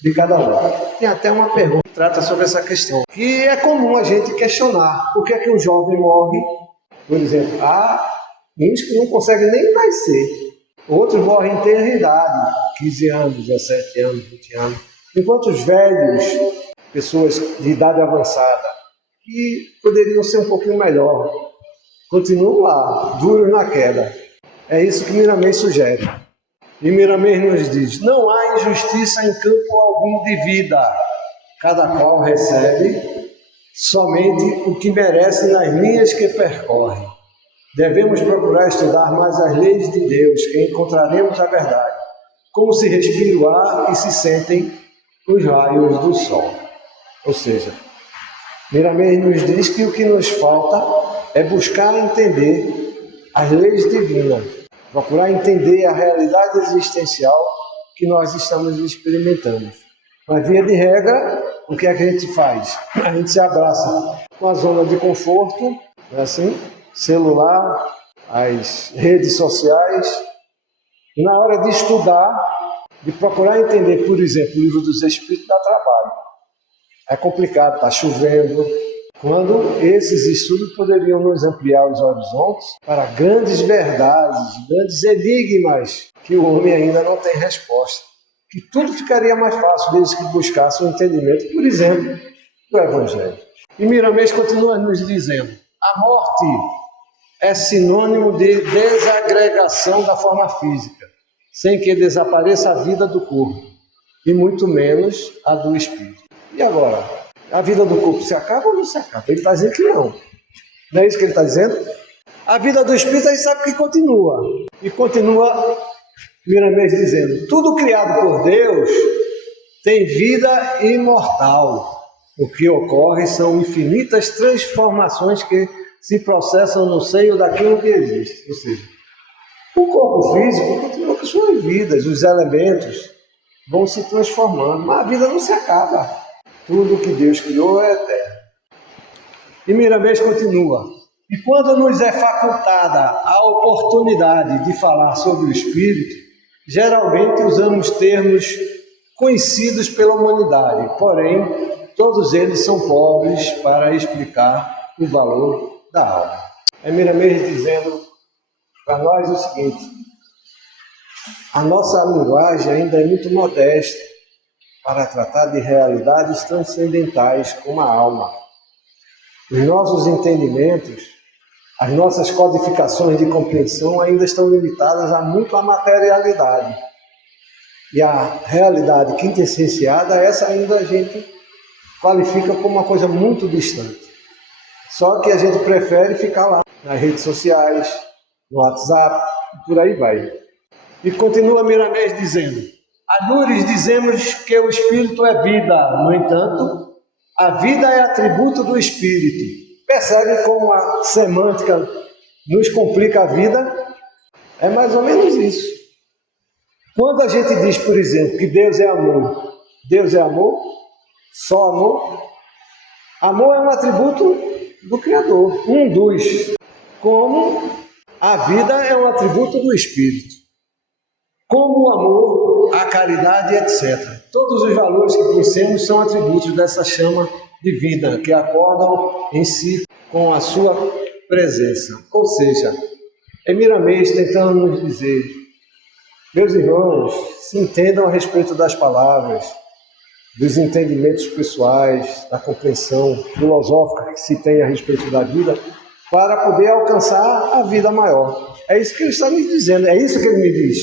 de cada um. Tem até uma pergunta que trata sobre essa questão, que é comum a gente questionar. Por que é que um jovem morre? Por exemplo, há uns que não conseguem nem nascer. Outros morrem em tenra idade, 15 anos, 17 anos, 20 anos. Enquanto os velhos, pessoas de idade avançada, que poderiam ser um pouquinho melhor, continuam lá, duros na queda. É isso que Miramês sugere. E Miramês nos diz: não há injustiça em campo algum de vida. Cada qual recebe somente o que merece nas linhas que percorre. Devemos procurar estudar mais as leis de Deus, que encontraremos a verdade, como se respira o ar e se sentem os raios do sol. Ou seja, Miramês nos diz que o que nos falta é buscar entender as leis divinas, procurar entender a realidade existencial que nós estamos experimentando. Mas, via de regra, o que é que a gente faz? A gente se abraça com a zona de conforto, não é assim? Celular, as redes sociais. E na hora de estudar, de procurar entender, por exemplo, o Livro dos Espíritos, dá trabalho. É complicado, está chovendo. Quando esses estudos poderiam nos ampliar os horizontes para grandes verdades, grandes enigmas que o homem ainda não tem resposta. Que tudo ficaria mais fácil desde que buscasse o entendimento, por exemplo, do Evangelho. E Miramês continua nos dizendo: a morte é sinônimo de desagregação da forma física, sem que desapareça a vida do corpo, e muito menos a do espírito. E agora? A vida do corpo se acaba ou não se acaba? Ele está dizendo que não. Não é isso que ele está dizendo? A vida do espírito a gente sabe que continua. E continua Miramês dizendo: tudo criado por Deus tem vida imortal. O que ocorre são infinitas transformações que se processam no seio daquilo que existe. Ou seja, o corpo físico continua com suas vidas, os elementos vão se transformando, mas a vida não se acaba. Tudo que Deus criou é eterno. E Miramês continua: e quando nos é facultada a oportunidade de falar sobre o Espírito, geralmente usamos termos conhecidos pela humanidade, porém, todos eles são pobres para explicar o valor da alma. É Miramês dizendo para nós o seguinte: a nossa linguagem ainda é muito modesta para tratar de realidades transcendentais como a alma. Os nossos entendimentos, as nossas codificações de compreensão ainda estão limitadas a muito à materialidade. E a realidade quintessenciada, essa ainda a gente qualifica como uma coisa muito distante. Só que a gente prefere ficar lá, nas redes sociais, no WhatsApp, por aí vai. E continua Miramês dizendo: a Dures dizemos que o Espírito é vida, no entanto, a vida é atributo do Espírito. Percebe como a semântica nos complica a vida? É mais ou menos isso. Quando a gente diz, por exemplo, que Deus é amor, só amor. Amor é um atributo do Criador, um dos. Como a vida é um atributo do Espírito. Como o amor, a caridade, etc. Todos os valores que conhecemos são atributos dessa chama de vida, que acordam em si com a sua presença. Ou seja, é Miramês tentando nos dizer: meus irmãos, se entendam a respeito das palavras, dos entendimentos pessoais, da compreensão filosófica que se tem a respeito da vida, para poder alcançar a vida maior. É isso que ele está me dizendo, é isso que ele me diz.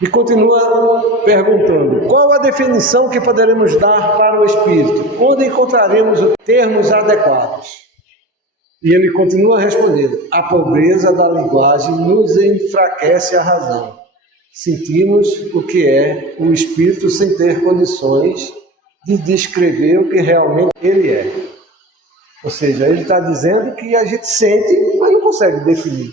E continua perguntando: qual a definição que poderemos dar para o Espírito? Onde encontraremos os termos adequados? E ele continua respondendo: a pobreza da linguagem nos enfraquece a razão. Sentimos o que é o Espírito sem ter condições de descrever o que realmente ele é. Ou seja, ele está dizendo que a gente sente, mas não consegue definir.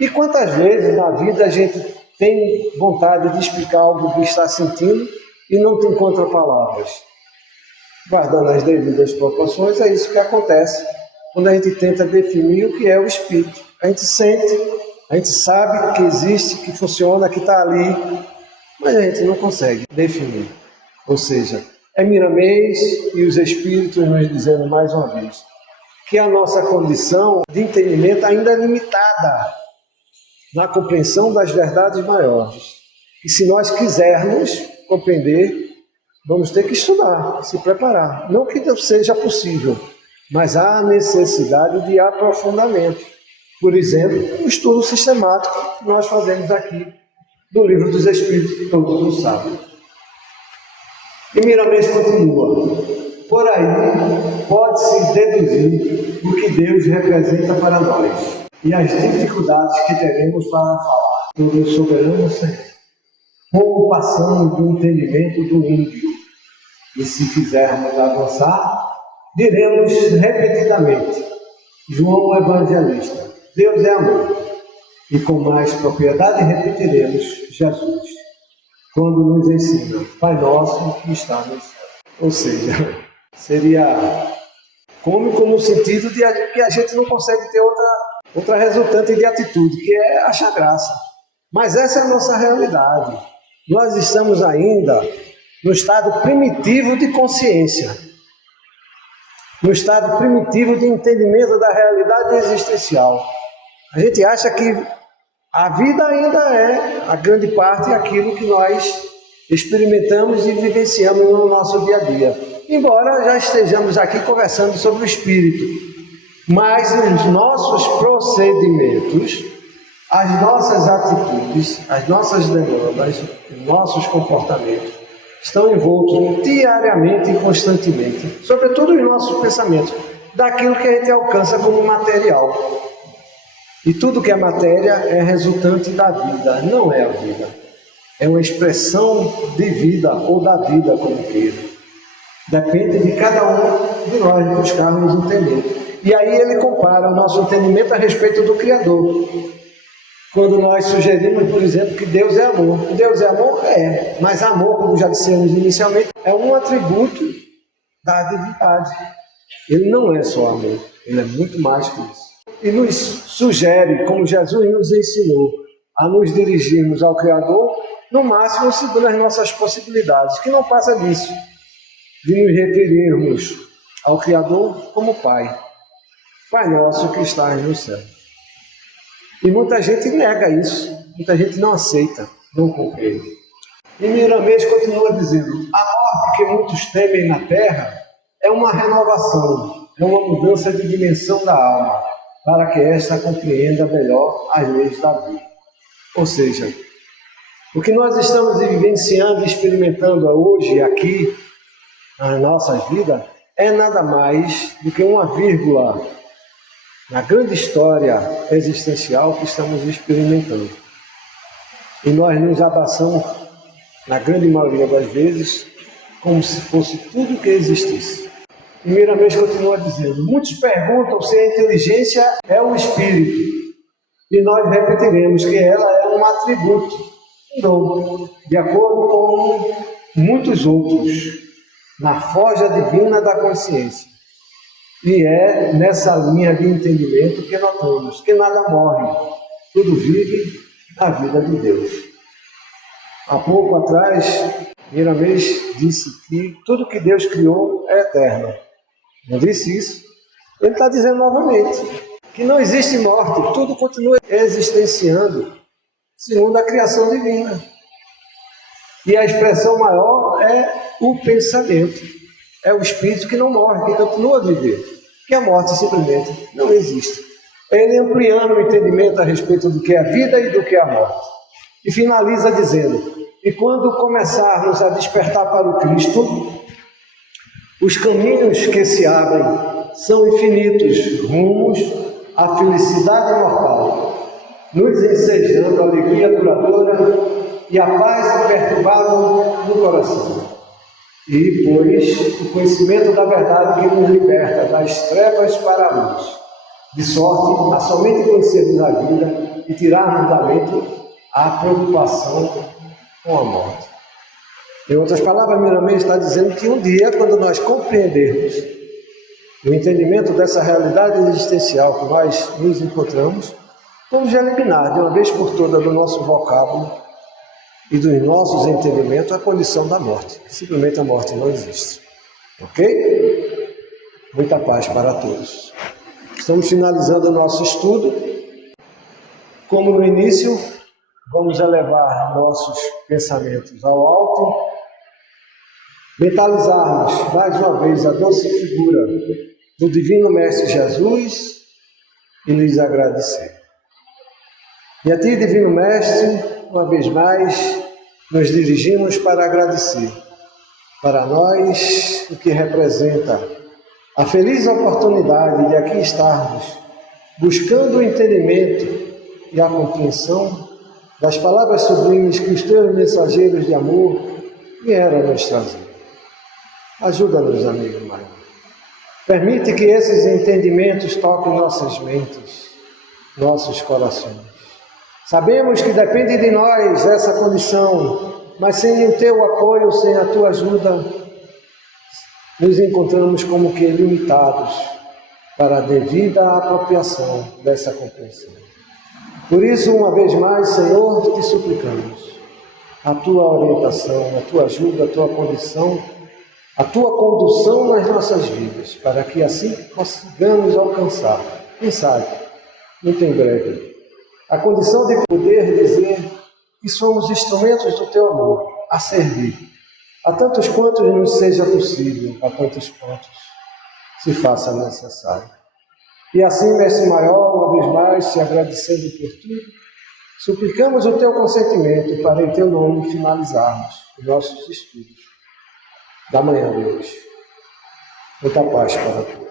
E quantas vezes na vida a gente tem vontade de explicar algo que está sentindo e não te encontra palavras? Guardando as devidas proporções, é isso que acontece quando a gente tenta definir o que é o Espírito. A gente sente, a gente sabe que existe, que funciona, que está ali, mas a gente não consegue definir. Ou seja, é Miramês e os Espíritos nos dizendo mais uma vez que a nossa condição de entendimento ainda é limitada na compreensão das verdades maiores. E se nós quisermos compreender, vamos ter que estudar, se preparar. Não que não seja possível, mas há necessidade de aprofundamento. Por exemplo, o estudo sistemático que nós fazemos aqui do Livro dos Espíritos, que todos mundo sabe. E Miramês continua: por aí pode-se deduzir o que Deus representa para nós e as dificuldades que teremos para falar sobre o soberano Senhor, como passando do entendimento do índio. E se quisermos avançar, diremos repetidamente: João Evangelista, Deus é amor. E com mais propriedade repetiremos: Jesus, quando nos ensina: Pai nosso que está no céu. Ou seja, seria cômico no sentido de que a gente não consegue ter outra resultante de atitude, que é achar graça. Mas essa é a nossa realidade. Nós estamos ainda no estado primitivo de consciência, no estado primitivo de entendimento da realidade existencial. A gente acha que a vida ainda é, a grande parte, aquilo que nós experimentamos e vivenciamos no nosso dia a dia. Embora já estejamos aqui conversando sobre o Espírito, mas os nossos procedimentos, as nossas atitudes, as nossas demandas, os nossos comportamentos estão envoltos diariamente e constantemente, sobretudo os nossos pensamentos, daquilo que a gente alcança como material. E tudo que é matéria é resultante da vida, não é a vida. É uma expressão de vida ou da vida, como queira. Depende de cada um de nós buscarmos entender. E aí ele compara o nosso entendimento a respeito do Criador. Quando nós sugerimos, por exemplo, que Deus é amor. Deus é amor? É. Mas amor, como já dissemos inicialmente, é um atributo da divindade. Ele não é só amor, ele é muito mais que isso. E nos sugere, como Jesus nos ensinou, a nos dirigirmos ao Criador, no máximo segundo as nossas possibilidades, que não passa disso, de nos referirmos ao Criador como Pai. Pai nosso que estás no céu. E muita gente nega isso, muita gente não aceita, não compreende. E Miramês continua dizendo, a morte que muitos temem na terra é uma renovação, é uma mudança de dimensão da alma, para que esta compreenda melhor as leis da vida. Ou seja, o que nós estamos vivenciando e experimentando hoje aqui, nas nossas vidas, é nada mais do que uma vírgula na grande história existencial que estamos experimentando. E nós nos abraçamos, na grande maioria das vezes, como se fosse tudo que existisse. Primeiramente continua dizendo, muitos perguntam se a inteligência é o espírito, e nós repetiremos que ela é um atributo, um dom, de acordo com muitos outros, na forja divina da consciência. E é nessa linha de entendimento que notamos que nada morre, tudo vive a vida de Deus. Há pouco atrás, Miramês disse que tudo que Deus criou é eterno. Não disse isso? Ele está dizendo novamente que não existe morte, tudo continua existenciando segundo a criação divina. E a expressão maior é o pensamento. É o espírito que não morre, que continua a viver. Que a morte simplesmente não existe. É ele ampliando o entendimento a respeito do que é a vida e do que é a morte. E finaliza dizendo, e quando começarmos a despertar para o Cristo, os caminhos que se abrem são infinitos, rumos à felicidade mortal, nos ensejando a alegria duradoura e a paz imperturbável no coração. E, pois, o conhecimento da verdade que nos liberta das trevas para a luz, de sorte a somente conhecermos a vida e tirarmos da mente a preocupação com a morte. Em outras palavras, Miramês está dizendo que um dia, quando nós compreendermos o entendimento dessa realidade existencial que nós nos encontramos, vamos eliminar de uma vez por todas do nosso vocábulo e dos nossos entendimentos a condição da morte. Simplesmente a morte não existe. Ok? Muita paz para todos. Estamos finalizando o nosso estudo. Como no início, vamos elevar nossos pensamentos ao alto, mentalizarmos mais uma vez a doce figura do Divino Mestre Jesus e lhes agradecer. E a Ti, Divino Mestre, uma vez mais, nos dirigimos para agradecer para nós o que representa a feliz oportunidade de aqui estarmos buscando o entendimento e a compreensão das palavras sublimes que os Teus mensageiros de amor vieram nos trazer. Ajuda-nos, amigo maior. Permite que esses entendimentos toquem nossas mentes, nossos corações. Sabemos que depende de nós essa condição, mas sem o Teu apoio, sem a Tua ajuda, nos encontramos como que limitados para a devida apropriação dessa compreensão. Por isso, uma vez mais, Senhor, te suplicamos a Tua orientação, a Tua ajuda, a Tua condição, a Tua condução nas nossas vidas, para que assim consigamos alcançar, quem sabe, muito em breve, a condição de poder dizer que somos instrumentos do Teu amor, a servir, a tantos quantos nos seja possível, a tantos quantos se faça necessário. E assim, Mestre Maior, uma vez mais, te agradecendo por tudo, suplicamos o Teu consentimento para, em Teu nome, finalizarmos os nossos estudos da manhã de hoje. Muita paz para todos.